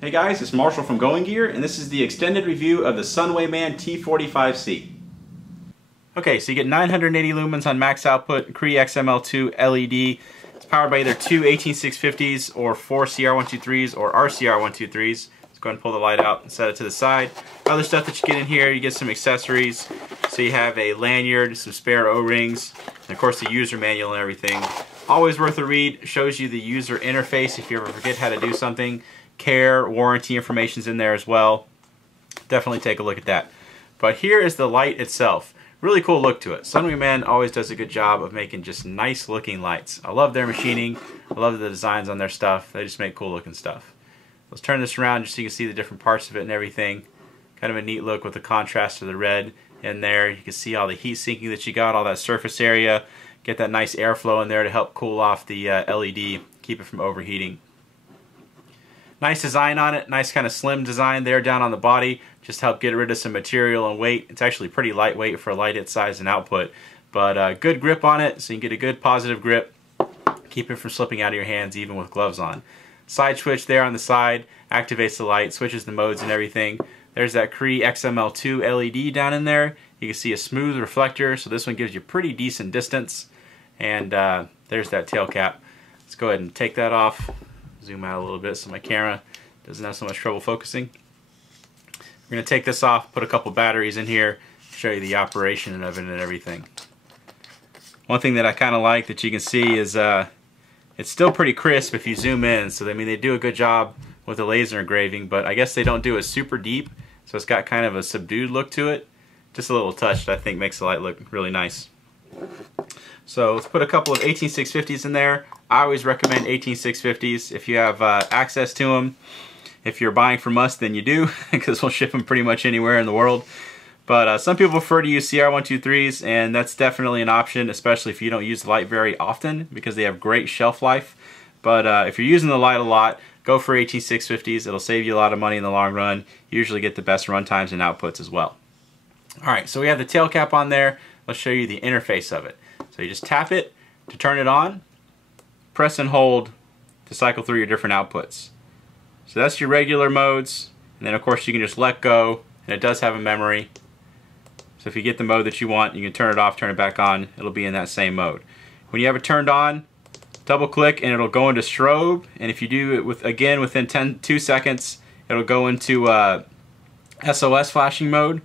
Hey guys, it's Marshall from Going Gear, and this is the extended review of the Sunwayman T45C. Okay, so you get 980 lumens on max output, Cree XML2 LED. It's powered by either two 18650s or four CR123s or RCR123s. Let's go ahead and pull the light out and set it to the side. Other stuff that you get in here, you get some accessories. So you have a lanyard, some spare O-rings, and of course the user manual and everything. Always worth a read. Shows you the user interface if you ever forget how to do something. Care, warranty information's in there as well. Definitely take a look at that. But here is the light itself. Really cool look to it. Sunwayman always does a good job of making just nice looking lights. I love their machining. I love the designs on their stuff. They just make cool looking stuff. Let's turn this around just so you can see the different parts of it and everything. Kind of a neat look with the contrast of the red in there. You can see all the heat sinking that you got, all that surface area. Get that nice airflow in there to help cool off the LED, keep it from overheating. Nice design on it, nice kind of slim design there down on the body, just to help get rid of some material and weight. It's actually pretty lightweight for a light its size and output, but good grip on it, so you can get a good positive grip, keep it from slipping out of your hands even with gloves on. Side switch there on the side activates the light, switches the modes and everything. There's that Cree XML2 LED down in there. You can see a smooth reflector, so this one gives you pretty decent distance. And there's that tail cap. Let's go ahead and take that off. Zoom out a little bit so my camera doesn't have so much trouble focusing. We're going to take this off, put a couple batteries in here, show you the operation of it and everything. One thing that I kind of like that you can see is it's still pretty crisp if you zoom in. So I mean, they do a good job with the laser engraving, but I guess they don't do it super deep, so it's got kind of a subdued look to it. Just a little touch that I think makes the light look really nice. So let's put a couple of 18650s in there. I always recommend 18650s if you have access to them. If you're buying from us, then you do, because we'll ship them pretty much anywhere in the world. But some people prefer to use CR123s, and that's definitely an option, especially if you don't use the light very often, because they have great shelf life. But if you're using the light a lot, go for 18650s. It'll save you a lot of money in the long run. You usually get the best run times and outputs as well. Alright, so we have the tail cap on there. Let's show you the interface of it. So you just tap it to turn it on, press and hold to cycle through your different outputs. So that's your regular modes, and then of course you can just let go, and it does have a memory. So if you get the mode that you want, you can turn it off, turn it back on, it'll be in that same mode. When you have it turned on, double click and it'll go into strobe, and if you do it within 2 seconds, it'll go into SOS flashing mode,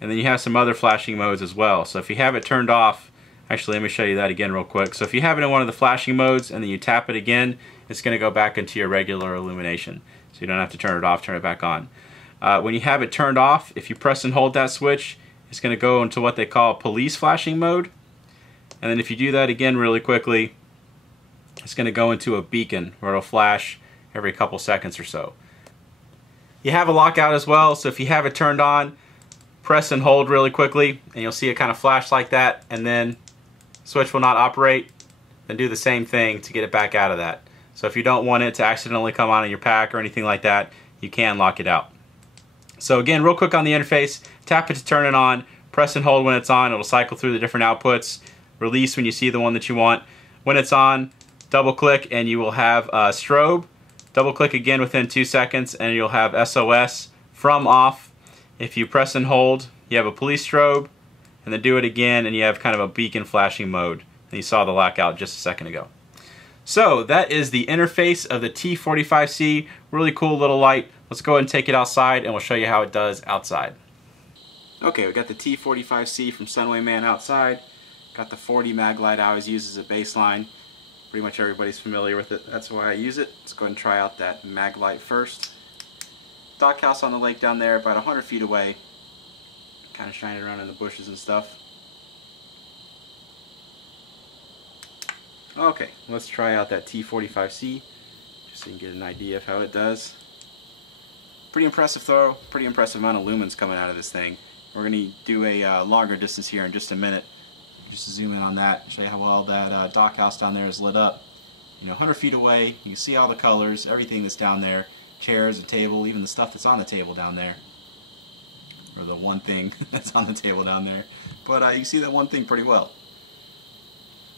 and then you have some other flashing modes as well. So if you have it turned off, actually, let me show you that again real quick. So if you have it in one of the flashing modes and then you tap it again, it's going to go back into your regular illumination. So you don't have to turn it off, turn it back on. When you have it turned off, if you press and hold that switch, it's going to go into what they call police flashing mode. And then if you do that again really quickly, it's going to go into a beacon where it'll flash every couple seconds or so. You have a lockout as well, so if you have it turned on, press and hold really quickly and you'll see it kind of flash like that, and then switch will not operate. Then do the same thing to get it back out of that. So if you don't want it to accidentally come on in your pack or anything like that, you can lock it out. So again, real quick on the interface, tap it to turn it on, press and hold when it's on, it'll cycle through the different outputs, release when you see the one that you want. When it's on, double click and you will have strobe, double click again within 2 seconds and you'll have SOS from off. If you press and hold, you have a police strobe, and then do it again and you have kind of a beacon flashing mode. And you saw the lockout just a second ago. So that is the interface of the T45C. Really cool little light. Let's go ahead and take it outside and we'll show you how it does outside. Okay, we got the T45C from Sunwayman outside. Got the 40 mag light I always use as a baseline. Pretty much everybody's familiar with it. That's why I use it. Let's go ahead and try out that mag light first. Dockhouse on the lake down there, about 100 feet away. Kind of shining around in the bushes and stuff. Okay, let's try out that T45C, just so you can get an idea of how it does. Pretty impressive throw, pretty impressive amount of lumens coming out of this thing. We're going to do a longer distance here in just a minute. Just to zoom in on that, show you how well that dockhouse down there is lit up. You know, 100 feet away, you can see all the colors, everything that's down there. Chairs, a table, even the stuff that's on the table down there. Or the one thing that's on the table down there. But you can see that one thing pretty well.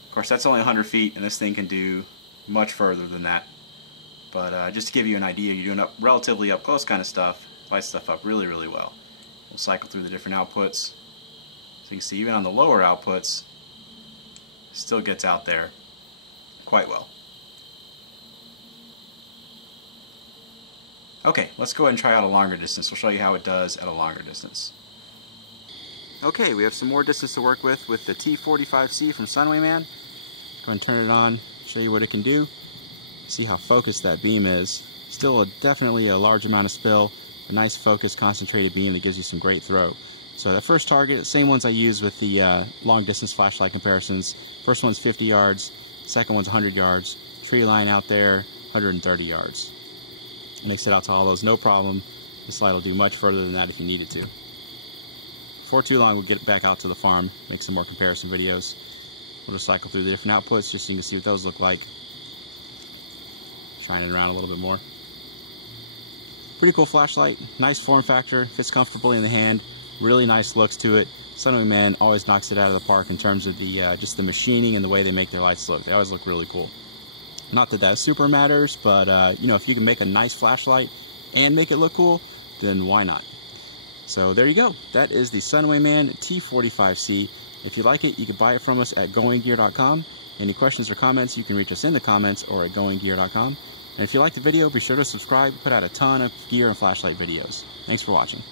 Of course, that's only 100 feet, and this thing can do much further than that. But just to give you an idea, you're doing relatively up close kind of stuff, lights stuff up really, really well. We'll cycle through the different outputs. So you can see even on the lower outputs, still gets out there quite well. Okay, let's go ahead and try out a longer distance. We'll show you how it does at a longer distance. Okay, we have some more distance to work with the T45C from Sunwayman. Go ahead and turn it on, show you what it can do. See how focused that beam is. Still definitely a large amount of spill, a nice focused concentrated beam that gives you some great throw. So that first target, same ones I use with the long distance flashlight comparisons. First one's 50 yards, second one's 100 yards. Tree line out there, 130 yards. Makes it out to all those no problem. This light will do much further than that if you needed to. Before too long, we'll get back out to the farm, make some more comparison videos. We'll just cycle through the different outputs just so you can see what those look like. Shine it around a little bit more. Pretty cool flashlight, nice form factor, fits comfortably in the hand, really nice looks to it. Sunwayman always knocks it out of the park in terms of the just the machining and the way they make their lights look. They always look really cool. Not that that super matters, but you know, if you can make a nice flashlight and make it look cool, then why not? So there you go. That is the Sunwayman T45C. If you like it, you can buy it from us at goinggear.com. Any questions or comments, you can reach us in the comments or at goinggear.com. And if you like the video, be sure to subscribe. We put out a ton of gear and flashlight videos. Thanks for watching.